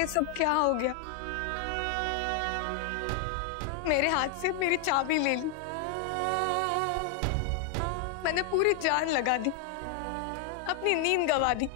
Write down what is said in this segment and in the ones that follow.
ये सब क्या हो गया? मेरे हाथ से मेरी चाबी ले ली, मैंने पूरी जान लगा दी, अपनी नींद गंवा दी,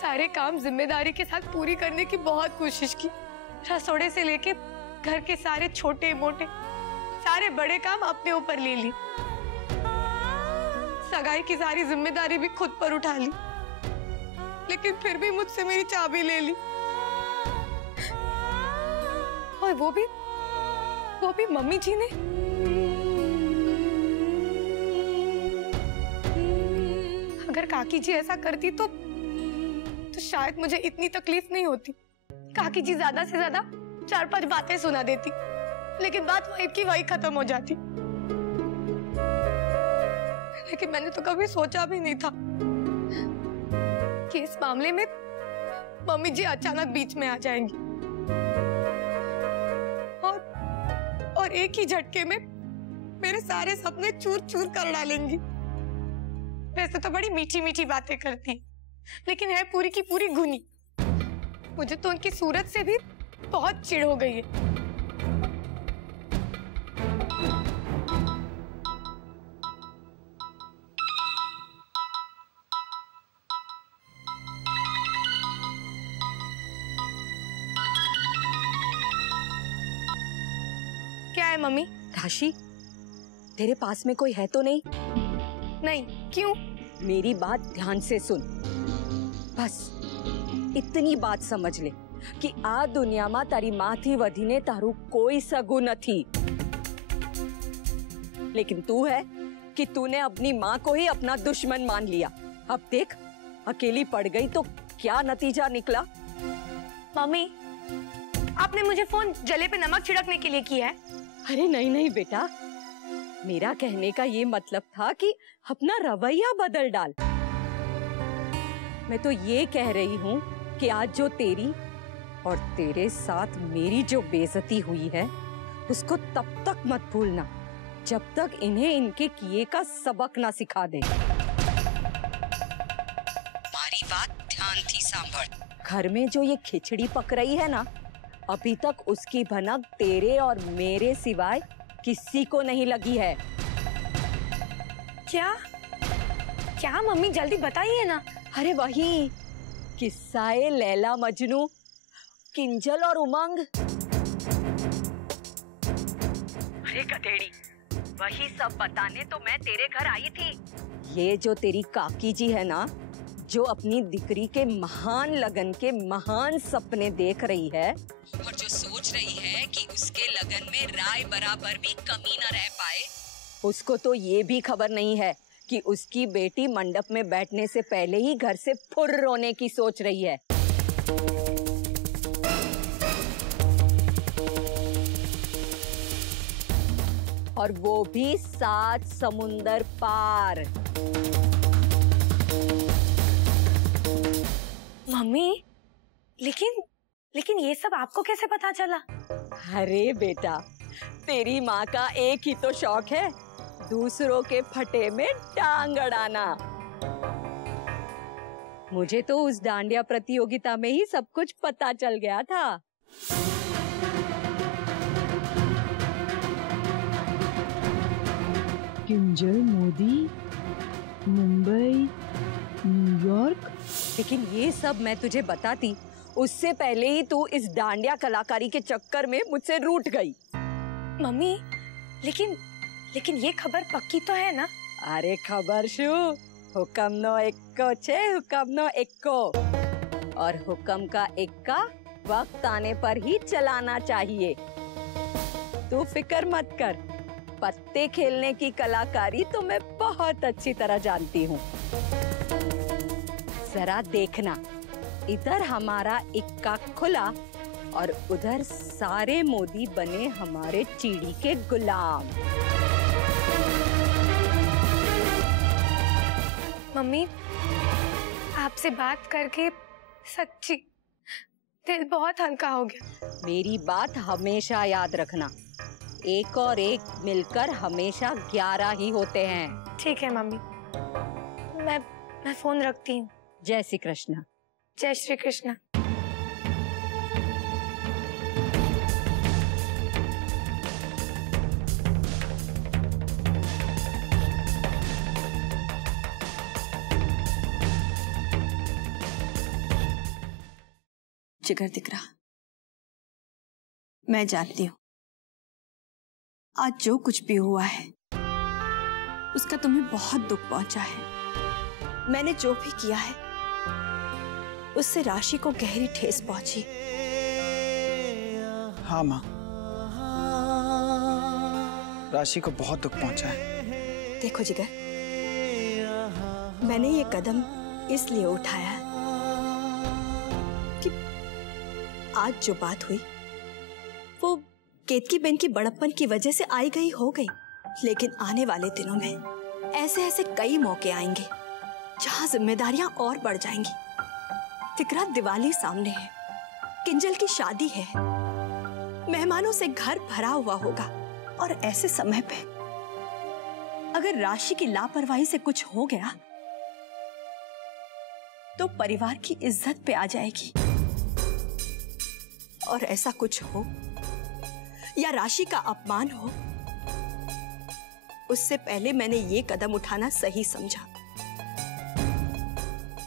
सारे काम जिम्मेदारी के साथ पूरी करने की बहुत कोशिश की। रसोड़े से लेके घर के सारे छोटे मोटे सारे बड़े काम अपने ऊपर ले ली, सगाई की सारी जिम्मेदारी भी खुद पर उठा ली, लेकिन फिर भी मुझसे मेरी चाबी ले ली। और वो भी मम्मी जी ने। अगर काकी जी ऐसा करती तो शायद मुझे इतनी तकलीफ नहीं होती। काकी जी ज्यादा से ज्यादा 4-5 बातें सुना देती, लेकिन बात वही की वही खत्म हो जाती। लेकिन मैंने तो कभी सोचा भी नहीं था कि इस मामले में मम्मी जी अचानक बीच में आ जाएंगी और एक ही झटके में मेरे सारे सपने चूर चूर कर डालेंगी। वैसे तो बड़ी मीठी मीठी बातें करती, लेकिन है पूरी की पूरी गुनी। मुझे तो उनकी सूरत से भी बहुत चिढ़ हो गई है। क्या है मम्मी? राशि, तेरे पास में कोई है तो नहीं? नहीं, क्यों? मेरी बात ध्यान से सुन। बस इतनी बात समझ ले कि आ दुनिया में तारी माँ थी वधी ने तारू कोई सगु नहीं, लेकिन तू है कि तूने अपनी माँ को ही अपना दुश्मन मान लिया। अब देख, अकेली पड़ गई तो क्या नतीजा निकला। मम्मी, आपने मुझे फोन जले पे नमक छिड़कने के लिए किया है? अरे नहीं नहीं बेटा, मेरा कहने का ये मतलब था कि अपना रवैया बदल डाल। मैं तो ये कह रही हूँ कि आज जो तेरी और तेरे साथ मेरी जो बेइज्जती हुई है, उसको तब तक मत भूलना जब तक इन्हें इनके किए का सबक ना सिखा दे। हमारी बात ध्यान थी सांभर। घर में जो ये खिचड़ी पक रही है ना, अभी तक उसकी भनक तेरे और मेरे सिवाय किसी को नहीं लगी है। क्या क्या मम्मी, जल्दी बताइए ना। अरे वही किस्साए लैला मजनू, किंजल और उमंग। अरे गधेड़ी, वही सब बताने तो मैं तेरे घर आई थी। ये जो तेरी काकी जी है ना, जो अपनी दिकरी के महान लगन के महान सपने देख रही है और जो सोच रही है कि उसके लगन में राय बराबर भी कमी न रह पाए, उसको तो ये भी खबर नहीं है कि उसकी बेटी मंडप में बैठने से पहले ही घर से फुर्र रोने की सोच रही है। और वो भी 7 समुंदर पार। मम्मी, लेकिन ये सब आपको कैसे पता चला? अरे बेटा, तेरी माँ का एक ही तो शौक है, दूसरों के फटे में टांग अड़ाना। मुझे तो उस डांडिया प्रतियोगिता में ही सब कुछ पता चल गया था। किंजल मोदी, मुंबई, न्यूयॉर्क। लेकिन ये सब मैं तुझे बताती उससे पहले ही तू इस डांडिया कलाकारी के चक्कर में मुझसे रूठ गई। मम्मी, लेकिन ये खबर पक्की तो है ना? अरे खबर शू, हुक्म नो एक्को छे, हुक्म नो एक्को। और हुक्म का एक्का वक्त आने पर ही चलाना चाहिए। तू फिक्र मत कर, पत्ते खेलने की कलाकारी तो मैं बहुत अच्छी तरह जानती हूँ। जरा देखना, इधर हमारा इक्का खुला और उधर सारे मोदी बने हमारे चीड़ी के गुलाम। मम्मी, आपसे बात करके सच्ची दिल बहुत हल्का हो गया। मेरी बात हमेशा याद रखना, एक और एक मिलकर हमेशा 11 ही होते हैं। ठीक है मम्मी, मैं फोन रखती हूँ। जय श्री कृष्ण। जय श्री कृष्ण। जिगर दिख रहा, मैं जानती हूं आज जो कुछ भी हुआ है उसका तुम्हें बहुत दुख पहुंचा है। मैंने जो भी किया है उससे राशि को गहरी ठेस पहुंची। हाँ माँ, राशि को बहुत दुख पहुंचा है। देखो जिगर, मैंने ये कदम इसलिए उठाया है कि आज जो बात हुई वो केतकी बहन की बड़प्पन की वजह से आई गई हो गई, लेकिन आने वाले दिनों में ऐसे ऐसे कई मौके आएंगे जहां जिम्मेदारियां और बढ़ जाएंगी। तिकरा दिवाली सामने है, किंजल की शादी है, मेहमानों से घर भरा हुआ होगा, और ऐसे समय पे अगर राशि की लापरवाही से कुछ हो गया तो परिवार की इज्जत पे आ जाएगी। और ऐसा कुछ हो या राशि का अपमान हो, उससे पहले मैंने ये कदम उठाना सही समझा।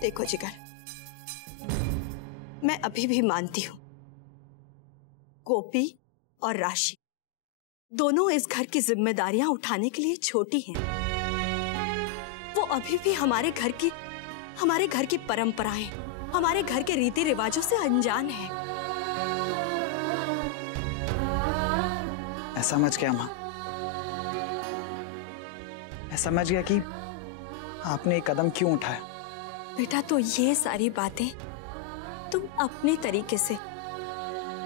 देखो जिगर, मैं अभी भी मानती हूं गोपी और राशि दोनों इस घर की जिम्मेदारियां उठाने के लिए छोटी हैं। वो अभी भी हमारे घर की परंपराएं, हमारे घर के रीति रिवाजों से अनजान है। मैं समझ गया माँ, मैं समझ गया कि आपने ये कदम क्यों उठाया। बेटा, तो ये सारी बातें तुम अपने तरीके से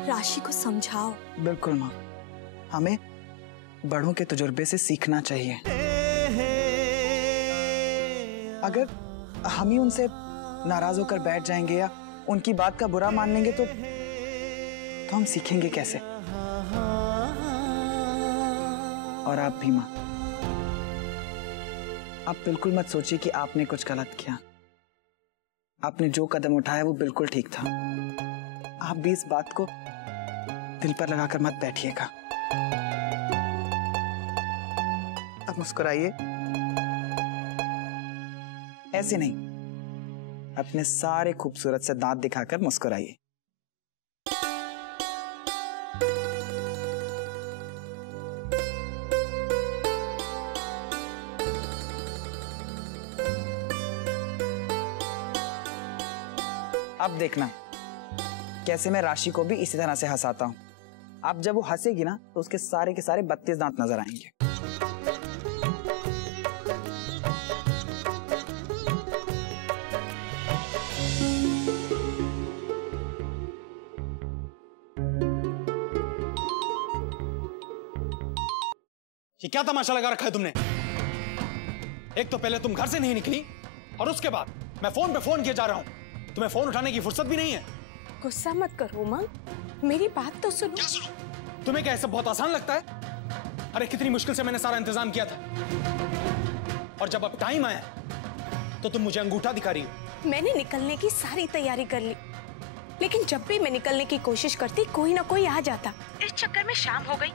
राशि को समझाओ। बिल्कुल माँ, हमें बड़ों के तजुर्बे से सीखना चाहिए। अगर हम ही उनसे नाराज होकर बैठ जाएंगे या उनकी बात का बुरा मान लेंगे तो हम सीखेंगे कैसे। और आप भी माँ, आप बिल्कुल मत सोचिए कि आपने कुछ गलत किया। आपने जो कदम उठाया वो बिल्कुल ठीक था। आप भी इस बात को दिल पर लगाकर मत बैठिएगा। अब मुस्कुराइए, ऐसे नहीं, अपने सारे खूबसूरत से दांत दिखाकर मुस्कुराइए। अब देखना कैसे मैं राशि को भी इसी तरह से हंसाता हूं। अब जब वो हंसेगी ना तो उसके सारे के सारे 32 दांत नजर आएंगे। ये क्या तमाशा लगा रखा है तुमने? एक तो पहले तुम घर से नहीं निकली और उसके बाद मैं फोन पे फोन किए जा रहा हूं। तुम्हें फोन उठाने की फुर्सत भी नहीं है। गुस्सा मत करो उमंग, मेरी बात तो सुनो। क्या सुनो? तुम्हें क्या सब बहुत आसान लगता है? अरे कितनी मुश्किल से मैंने सारा इंतजाम किया था, और जब अब टाइम आया तो तुम मुझे अंगूठा दिखा रही हो। मैंने निकलने की सारी तैयारी कर ली, लेकिन जब भी मैं निकलने की कोशिश करती कोई ना कोई आ जाता। इस चक्कर में शाम हो गई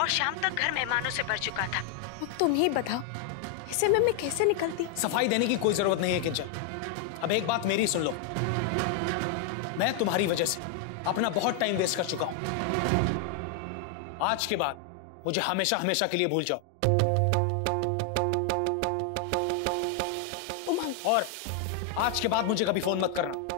और शाम तक घर मेहमानों से भर चुका था। अब तुम ही बताओ, इसे मैं कैसे निकलती? सफाई देने की कोई जरूरत नहीं है किंजल। अब एक बात मेरी सुन लो, मैं तुम्हारी वजह से अपना बहुत टाइम वेस्ट कर चुका हूं। आज के बाद मुझे हमेशा हमेशा के लिए भूल जाओ। और आज के बाद मुझे कभी फोन मत करना।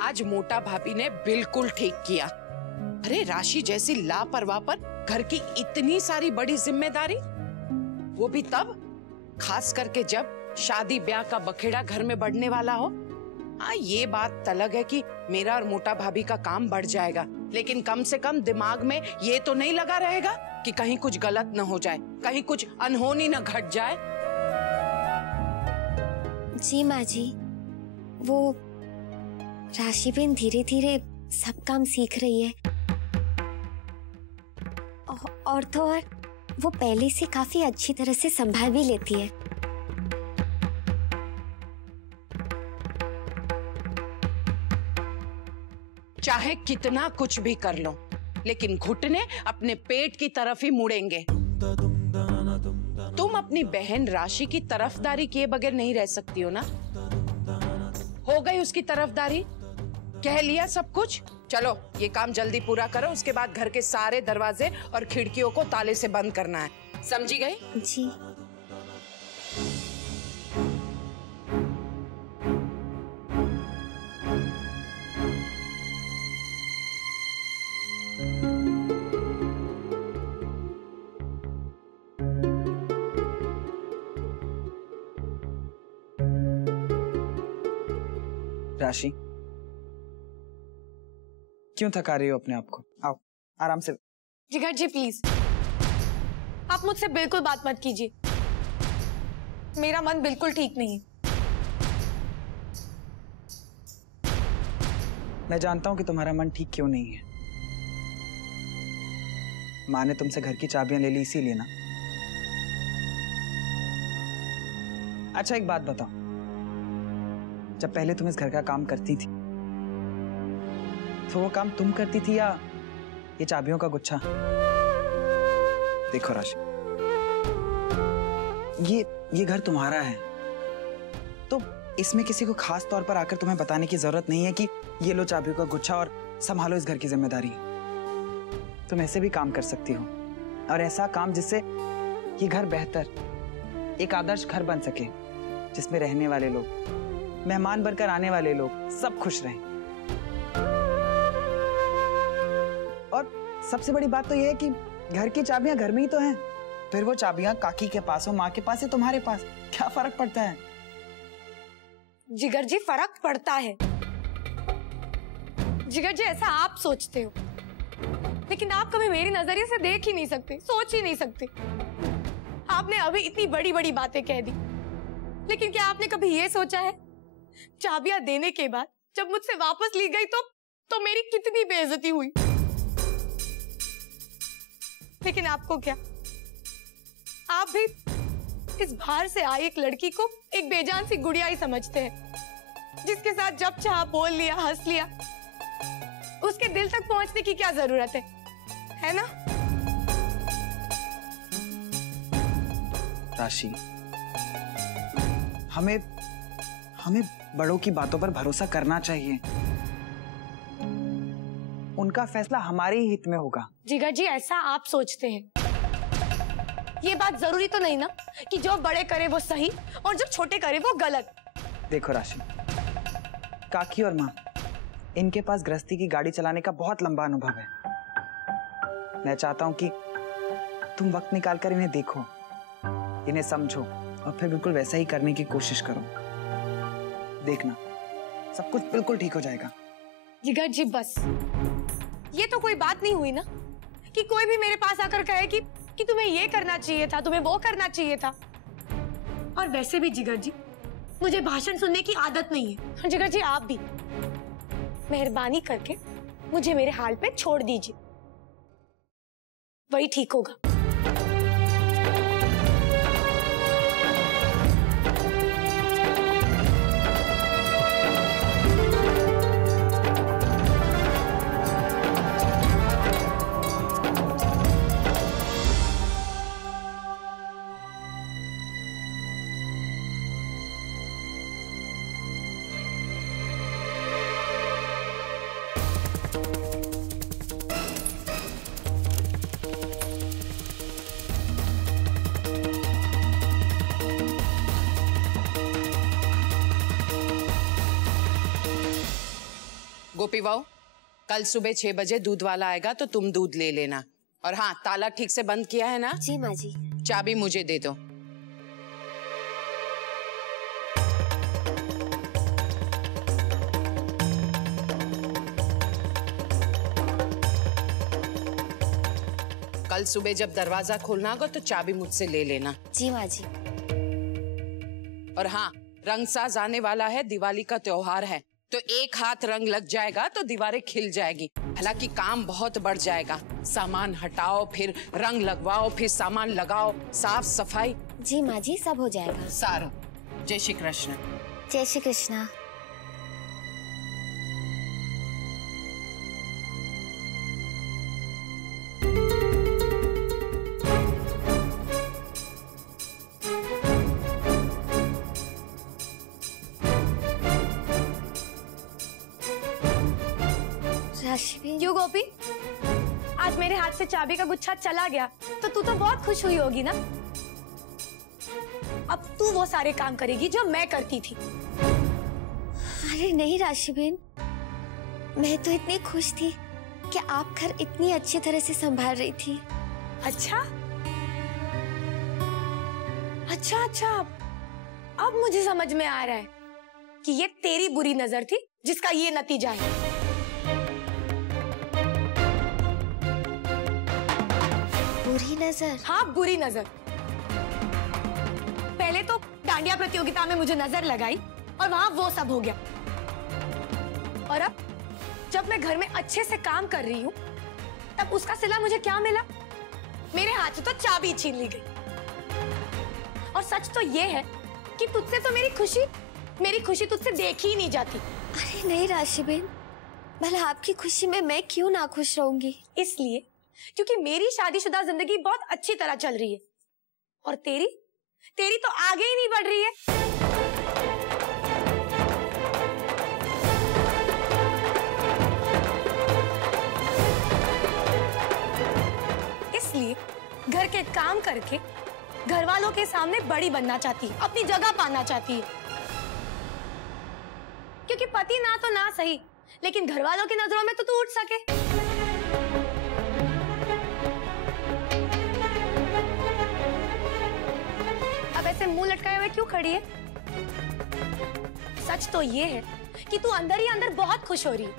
आज मोटा भाभी ने बिल्कुल ठीक किया। अरे राशि जैसी लापरवाह पर घर की इतनी सारी बड़ी जिम्मेदारी, वो भी तब, खास करके जब शादी ब्याह का बखेड़ा घर में बढ़ने वाला हो। हाँ, ये बात अलग है कि मेरा और मोटा भाभी का काम बढ़ जाएगा, लेकिन कम से कम दिमाग में ये तो नहीं लगा रहेगा कि कहीं कुछ गलत न हो जाए, कहीं कुछ अनहोनी न घट जाए। जी माँ जी, वो राशि बेन धीरे धीरे सब काम सीख रही है। और तो और वो पहले से काफी अच्छी तरह से संभाल भी लेती है। चाहे कितना कुछ भी कर लो, लेकिन घुटने अपने पेट की तरफ ही मुड़ेंगे। तुम अपनी बहन राशि की तरफदारी किए बगैर नहीं रह सकती हो ना? हो गई उसकी तरफदारी, कह लिया सब कुछ। चलो ये काम जल्दी पूरा करो, उसके बाद घर के सारे दरवाजे और खिड़कियों को ताले से बंद करना है, समझी गई? जी। राशि, क्यों थका रही हो अपने आप को? आओ आराम से। जिगर जी प्लीज, आप मुझसे बिल्कुल बात मत कीजिए। मेरा मन बिल्कुल ठीक नहीं है। मैं जानता हूं कि तुम्हारा मन ठीक क्यों नहीं है। माँ ने तुमसे घर की चाबियां ले ली इसीलिए ना? अच्छा एक बात बताओ, जब पहले तुम इस घर का काम करती थी तो वो काम तुम करती थी या ये चाबियों का गुच्छा? देखो राशि, ये घर तुम्हारा है, तो इसमें किसी को खास तौर पर आकर तुम्हें बताने की जरूरत नहीं है कि ये लो चाबियों का गुच्छा और संभालो इस घर की जिम्मेदारी। तुम ऐसे भी काम कर सकती हो, और ऐसा काम जिससे ये घर बेहतर, एक आदर्श घर बन सके, जिसमें रहने वाले लोग, मेहमान बनकर आने वाले लोग सब खुश रहें। और सबसे बड़ी बात तो यह है कि घर की चाबियां घर में ही तो हैं। फिर वो चाबियां काकी के पास हो, माँ के पास है, तुम्हारे पास, क्या फर्क पड़ता है? जिगर जी फर्क पड़ता है। जिगर जी ऐसा आप सोचते हो, लेकिन आप कभी मेरी नजरिए से देख ही नहीं सकते, सोच ही नहीं सकते। आपने अभी इतनी बड़ी बड़ी बातें कह दी, लेकिन क्या आपने कभी ये सोचा है चाबियां देने के बाद जब मुझसे वापस ली गई तो मेरी कितनी बेइज्जती हुई? लेकिन आपको क्या, आप भी इस बाहर से आई एक लड़की को एक बेजान सी गुड़िया ही समझते हैं, जिसके साथ जब चाह बोल लिया, हंस लिया। उसके दिल तक पहुंचने की क्या जरूरत है ना? राशि, हमें बड़ों की बातों पर भरोसा करना चाहिए। उनका फैसला हमारे ही हित में होगा। जिगर जी ऐसा आप सोचते हैं। ये बात जरूरी तो नहीं ना कि जो बड़े करे वो सही और जो छोटे करे वो गलत। देखो राशि, काकी और माँ, इनके पास गृहस्थी की गाड़ी चलाने का बहुत लंबा अनुभव है। मैं चाहता हूं कि तुम वक्त निकालकर इन्हें देखो, इन्हें समझो और फिर बिल्कुल वैसा ही करने की कोशिश करो। देखना सब कुछ बिल्कुल ठीक हो जाएगा। जिगर जी बस, ये तो कोई बात नहीं हुई ना कि कोई भी मेरे पास आकर कहे कि तुम्हें ये करना चाहिए था, तुम्हें वो करना चाहिए था। और वैसे भी जिगर जी, मुझे भाषण सुनने की आदत नहीं है। जिगर जी आप भी मेहरबानी करके मुझे मेरे हाल पे छोड़ दीजिए, वही ठीक होगा। गोपी बहू, कल सुबह 6 बजे दूध वाला आएगा तो तुम दूध ले लेना। और हाँ, ताला ठीक से बंद किया है ना? जी माँ जी। चाबी मुझे दे दो। कल सुबह जब दरवाजा खोलना होगा तो चाबी मुझसे ले लेना। जी माँ जी। और हाँ, रंगसाज आने वाला है, दिवाली का त्योहार है, तो एक हाथ रंग लग जाएगा तो दीवारें खिल जाएगी। हालांकि काम बहुत बढ़ जाएगा, सामान हटाओ, फिर रंग लगवाओ, फिर सामान लगाओ, साफ सफाई। जी माँ जी, सब हो जाएगा। सारू, जय श्री कृष्ण। जय श्री कृष्णा। क्यों गोपी, आज मेरे हाथ से चाबी का गुच्छा चला गया तो तू तो बहुत खुश हुई होगी ना? अब तू वो सारे काम करेगी जो मैं करती थी। अरे नहीं राशि बहन, मैं तो इतनी खुश थी कि आप घर इतनी अच्छी तरह से संभाल रही थी। अच्छा अच्छा अच्छा, अब मुझे समझ में आ रहा है कि ये तेरी बुरी नजर थी जिसका ये नतीजा है। बुरी नजर? हाँ, बुरी नजर। पहले तो डांडिया प्रतियोगिता में मुझे नजर लगाई और वहां वो सब हो गया, और अब जब मैं घर में अच्छे से काम कर रही हूँ तब उसका सिला मुझे क्या मिला? मेरे हाथ से तो चाबी छीन ली गई। और सच तो ये है कि तुझसे तो मेरी खुशी तुझसे देखी ही नहीं जाती। अरे नहीं राशि बहन, भला आपकी खुशी में मैं क्यों ना खुश रहूंगी? इसलिए क्योंकि मेरी शादीशुदा जिंदगी बहुत अच्छी तरह चल रही है और तेरी तो आगे ही नहीं बढ़ रही है। इसलिए घर के काम करके घर वालों के सामने बड़ी बनना चाहती है, अपनी जगह पाना चाहती है। क्योंकि पति ना तो ना सही, लेकिन घर वालों की नजरों में तो तू उठ सके। अब ऐसे मुंह लटकाए हुए क्यों खड़ी है? सच तो ये है कि तू अंदर ही अंदर बहुत खुश हो रही है,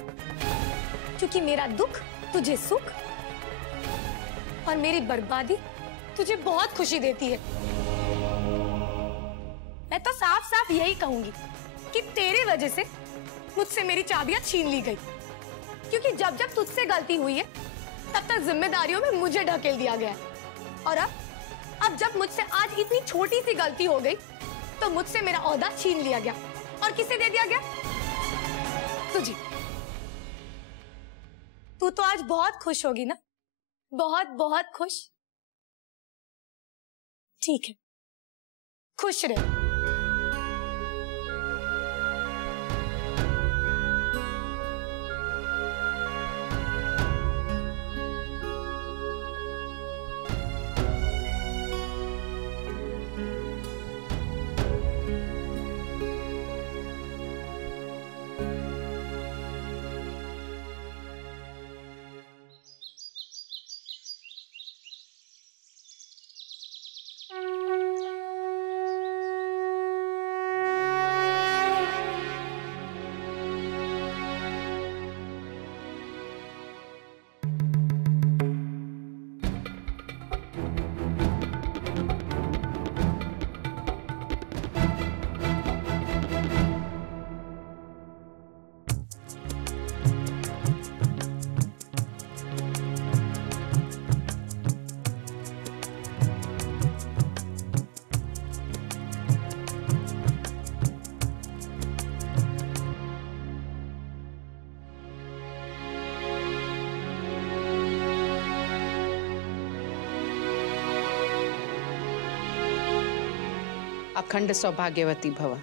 क्योंकि मेरा दुख तुझे सुख और मेरी बर्बादी तुझे बहुत खुशी देती है। मैं तो साफ साफ यही कहूंगी कि तेरे वजह से मुझसे मेरी चाबियां छीन ली गई, क्योंकि जब जब तुझसे गलती हुई है तब तक जिम्मेदारियों में मुझे ढकेल दिया गया है। और अब जब मुझसे आज इतनी छोटी सी गलती हो गई तो मुझसे मेरा ओहदा छीन लिया गया। और किसे दे दिया गया? तुझे। तू तो आज बहुत खुश होगी ना? बहुत बहुत खुश। ठीक है, खुश रह। अखंड सौभाग्यवती भव।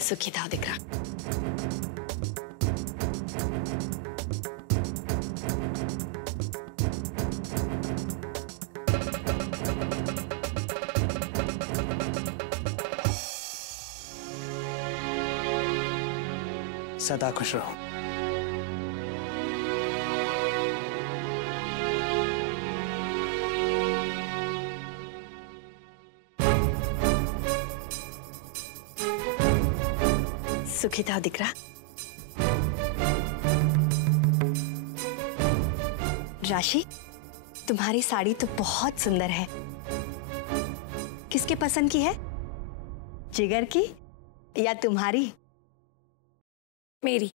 सुखी था दिकरा। सदा खुश रहो। सुखी था दिकरा। राशि, तुम्हारी साड़ी तो बहुत सुंदर है। किसके पसंद की है, जिगर की या तुम्हारी? मेरी।